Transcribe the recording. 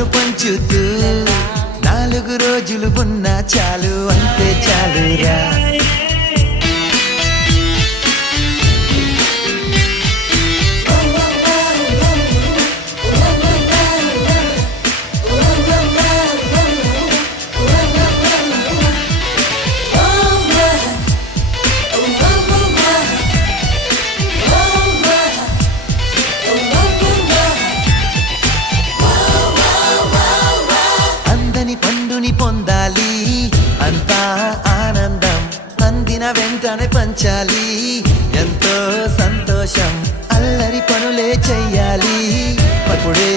నవ్వును పంచుతూ 4 రోజులు ఉన్నా చాలు అంతే చాలురా. పండుని పొందాలి అంతా ఆనందం, అందిన వెంటనే పంచాలి ఎంతో సంతోషం, అల్లరి పనులే చెయ్యాలి అప్పుడే